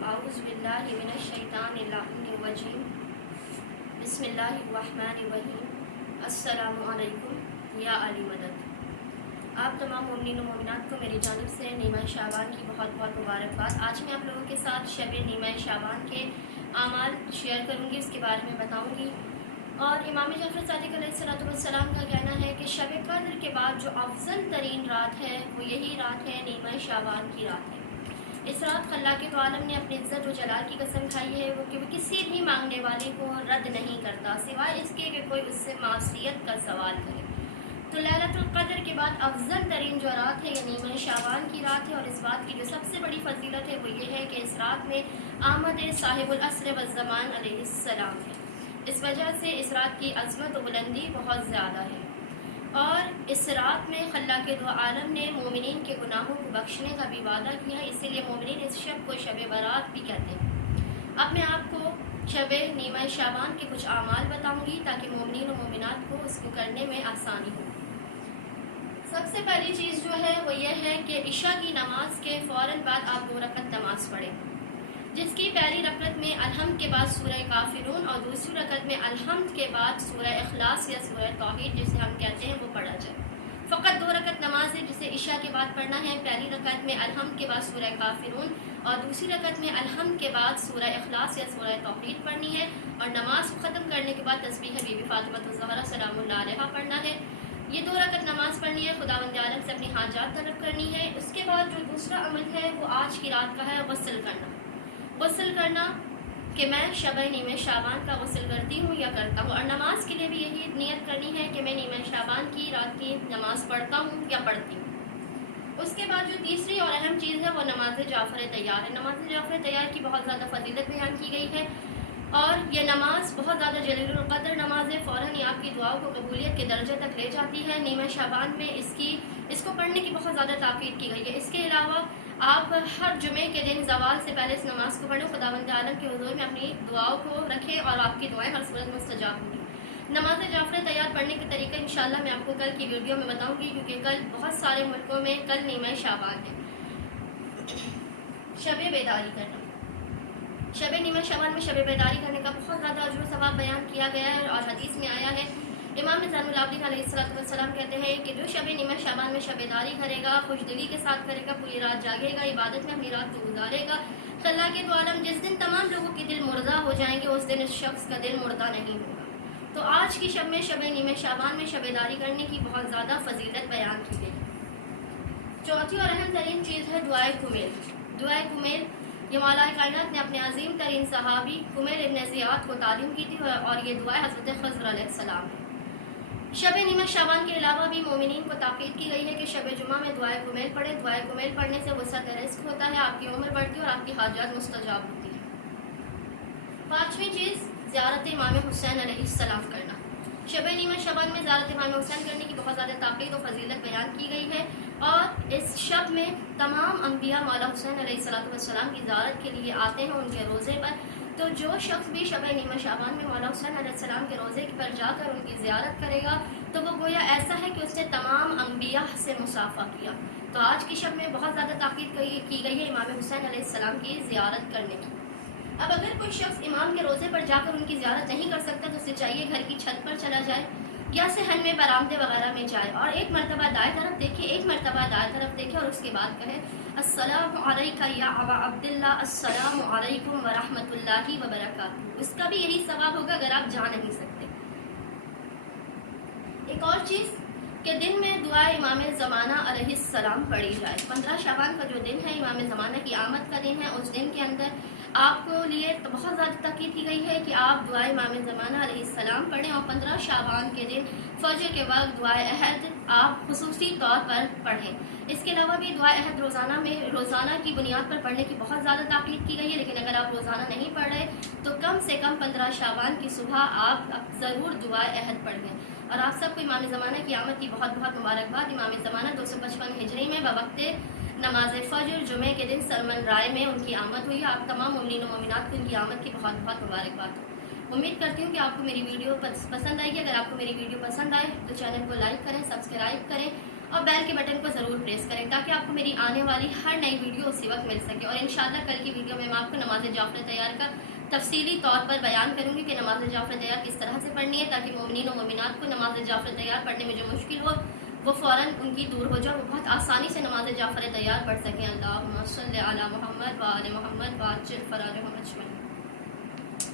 अऊज़ु बिल्लाहि मिनश शैतानिर रजीम बिस्मिल्लाहिर्रहमानिर्रहीम अस्सलामु अलैकुम या अली मदद। आप तमाम मोमिनीन व मोमिनात को मेरी जानिब से नीमा शाबान की बहुत बहुत मुबारकबाद। आज मैं आप लोगों के साथ शब नीमा शाबान के आमाल शेयर करूँगी, उसके बारे में बताऊँगी। और इमाम जाफ़र सादिक़ अलैहिस्सलाम का कहना है कि शब कद्र के बाद जो अफजल तरीन रात है वो यही रात है, नीमा शाबान की रात है। इस रात खल्लाक़ तो आलम ने अपनी इज़्ज़त व जलाल की कसम खाई है वो कि किसी भी मांगने वाले को रद्द नहीं करता सिवाय इसके कि कोई उससे मासियत का सवाल करे। तो लैलतुल क़द्र के बाद अफजल तरीन जो रात है ये नीमा शाबान की रात है। और इस बात की जो सबसे बड़ी फजीलत है वो ये है कि इस रात में आमद साहिबुल अस्र व ज़मान अलैहिस्सलाम है। इस वजह से इस रात की अज़मत व बुलंदी बहुत ज़्यादा है। और इस रात में खल्लाक़ दो आलम ने मोमिनीन के गुनाहों को बख्शने का भी वादा किया, इसीलिए मोमिनीन इस शब को शब बारात भी कहते हैं। अब मैं आपको शब नीमा शाबान के कुछ आमाल बताऊंगी ताकि मोमिनीन व मोमिनात को उसको करने में आसानी हो। सबसे पहली चीज़ जो है वो ये है कि इशा की नमाज के फ़ौरन बाद आप 2 रकत नमाज पढ़ें, जिसकी पहली रकत में अलहम्द के बाद सूरह काफिरून और दूसरी रकत में अलहम्द के बाद सूरह इखलास या सूरह तौहीद जिसे हम कहते हैं वो पढ़ा जाए। फ़कत 2 रकत नमाज है जिसे इशा के बाद पढ़ना है। पहली रकत में अलहम्द के बाद सूरह काफिरून और दूसरी रकत में अलहम्द के बाद सूरह इखलास या सूरह तौहीद पढ़नी है। और नमाज को ख़त्म करने के बाद तस्बीह बीबी फातिमा ज़हरा सलामुल्लाह अलैहा पढ़ना है। ये 2 रकत नमाज पढ़नी है, खुदावंद आलम से अपनी हाजात तलब करनी है। उसके बाद जो दूसरा अमल है वो आज की रात का है गुस्ल करना। गुस्ल करना कि मैं शब नीमा शाबान का गुस्ल करती हूँ या करता हूँ। और नमाज के लिए भी यही नियत करनी है कि मैं नीमा शाबान की रात की नमाज पढ़ता हूँ या पढ़ती हूँ। उसके बाद जो तीसरी और अहम चीज़ है वो नमाज जाफ़र तैयार है। नमाज जाफ़र तैयार की बहुत ज़्यादा फजीलत बयान की गई है और ये नमाज बहुत ज़्यादा जलीलुल क़द्र नमाज है। फ़ौरन ही आपकी दुआओं को कबूलियत के दर्जे तक ले जाती है। नीमा शाबान में इसको पढ़ने की बहुत ज़्यादा ताक़ीद की गई है। इसके अलावा आप हर जुमे के दिन ज़वाल से पहले इस नमाज को पढ़ें, खुदावंद आलम के हुज़ूर में अपनी दुआओं को रखें और आपकी दुआएं हर सूरत मुस्तजाब होंगी। नमाज जाफ़र तैयार पढ़ने के तरीका इंशाअल्लाह मैं आपको कल की वीडियो में बताऊंगी, क्योंकि कल बहुत सारे मुल्कों में कल नीमा शाबान है। शब बेदारी करना, शब नीमा शाबान में शब बेदारी करने का बहुत ज़्यादा अजर सवाब बयान किया गया है और हदीस में आया है। इमाम ज़ैनुल आबिदीन अलैहिस्सलाम कहते हैं कि जो शब नीमा शाबान में शबेदारी करेगा, खुशदिली के साथ करेगा, पूरी रात जागेगा, इबादत में अपनी रात को गुजारेगा, अल्लाह के आलम जिस दिन तमाम लोगों के दिल मुर्दा हो जाएंगे उस दिन इस शख्स का दिल मुर्दा नहीं होगा। तो आज की शब में शब नीमा शाबान में शबेदारी करने की बहुत ज़्यादा फजीलत बयान की गई। चौथी और अहम तरीन चीज़ है दुआए कुमेल। दुआए कुमेल ये मौला कायनात ने अपने अजीम तरीन सहाबी कुमेल इब्न ज़ियाद को तालीम की थी और ये दुआ हज़रत ख़ज़र अलैहिस्सलाम है। शब नीमा शाबान के अलावा भी मोमिनीन को ताक़ीद की गई है कि शब जुमा में दुआए कुमेल पढ़े। दुआए कुमेल पढ़ने से वसअत रिज़्क़ होता है, आपकी उम्र बढ़ती है और आपकी हाजात मुस्तजाब होती है। 5वीं चीज़ ज़ियारत इमाम हुसैन अलैहिस्सलाम करना। शब नीमा शाबान में ज़ियारत इमाम हुसैन करने की बहुत ज़्यादा ताक़ीद और फजीलत बयान की गई है। और इस शब में तमाम अम्बिया मौला हुसैन अलैहिस्सलाम की ज़ियारत के लिए आते हैं उनके रोज़े पर। तो जो शख्स भी शब नीमा शाबान में मौला हुसैन अलैहिस्सलाम के रोज़े पर जाकर उनकी ज़ियारत करेगा तो वो गोया ऐसा है कि उसने तमाम अम्बिया से मुसाफ़ा किया। तो आज की शब में बहुत ज़्यादा ताक़ीद की गई है इमाम हुसैन अलैहिस्सलाम की ज़ियारत करने की। अब अगर कोई शख्स इमाम के रोज़े पर जाकर उनकी ज़ियारत नहीं कर सकता तो उसे चाहिए घर की छत पर चला जाए या सहन में बरामदे वगैरह में जाए और एक मरतबा दाएं तरफ देखे, एक मरतबा दाएं तरफ देखे और उसके बाद कहे अस्सलामु अलैका या अबा अब्दुल्लाह, अस्सलामु अलैकुम व रहमतुल्लाहि व बरकातुहू। उसका भी यही सवाब होगा अगर आप जा नहीं सकते। एक और चीज़ कि दिन में दुआ इमाम ज़माना अलैहिस्सलाम पढ़ी जाए। 15 शाबान का जो दिन है इमाम ज़माना की आमद का दिन है, उस दिन के अंदर आपको लिए तो बहुत ज़्यादा ताक़ीद की गई है कि आप दुआ इमाम ज़माना अलैहिस्सलाम पढ़ें। और 15 शाबान के दिन फजर के वक्त दुआ अहद आप खुसूसी तौर पर पढ़ें। इसके अलावा भी दुआ अहद रोज़ाना की बुनियाद पर पढ़ने की बहुत ज़्यादा ताक़ीद की गई है। लेकिन अगर आप रोज़ाना नहीं पढ़ रहे तो कम से कम 15 शाबान की सुबह आप ज़रूर दुआ अहद पढ़ें। और आप सबको इमाम ज़माना की आमद की बहुत बहुत मुबारकबाद। इमाम ज़माना 255 हिजरी में बवक्त नमाज फ़जर जुमे के दिन सलमान राय में उनकी आमद हुई। आप तमाम मोमिनीन व मोमिनात को उनकी आमद की बहुत बहुत मुबारकबाद। उम्मीद करती हूँ कि आपको मेरी वीडियो पसंद आएगी। अगर आपको मेरी वीडियो पसंद आए तो चैनल को लाइक करें, सब्सक्राइब करें اور بیل کے بٹن کو ضرور پریس کریں تاکہ آپ کو میری آنے والی ہر نئی ویڈیو اسی وقت مل سکے. اور انشاءاللہ کل کی ویڈیو میں آپ کو نماز جعفر تیار کا تفصیلی طور پر بیان کروں گی کہ نماز جعفر تیار کس طرح سے پڑھنی ہے تاکہ مومنین و مومنات کو نماز جعفر تیار پڑھنے میں جو مشکل ہو وہ فوراً ان کی دور ہو جائے, وہ بہت آسانی سے نماز جعفر تیار پڑھ سکیں. اللہم صلی علی محمد و آل محمد و عجل فرجهم اجمعین.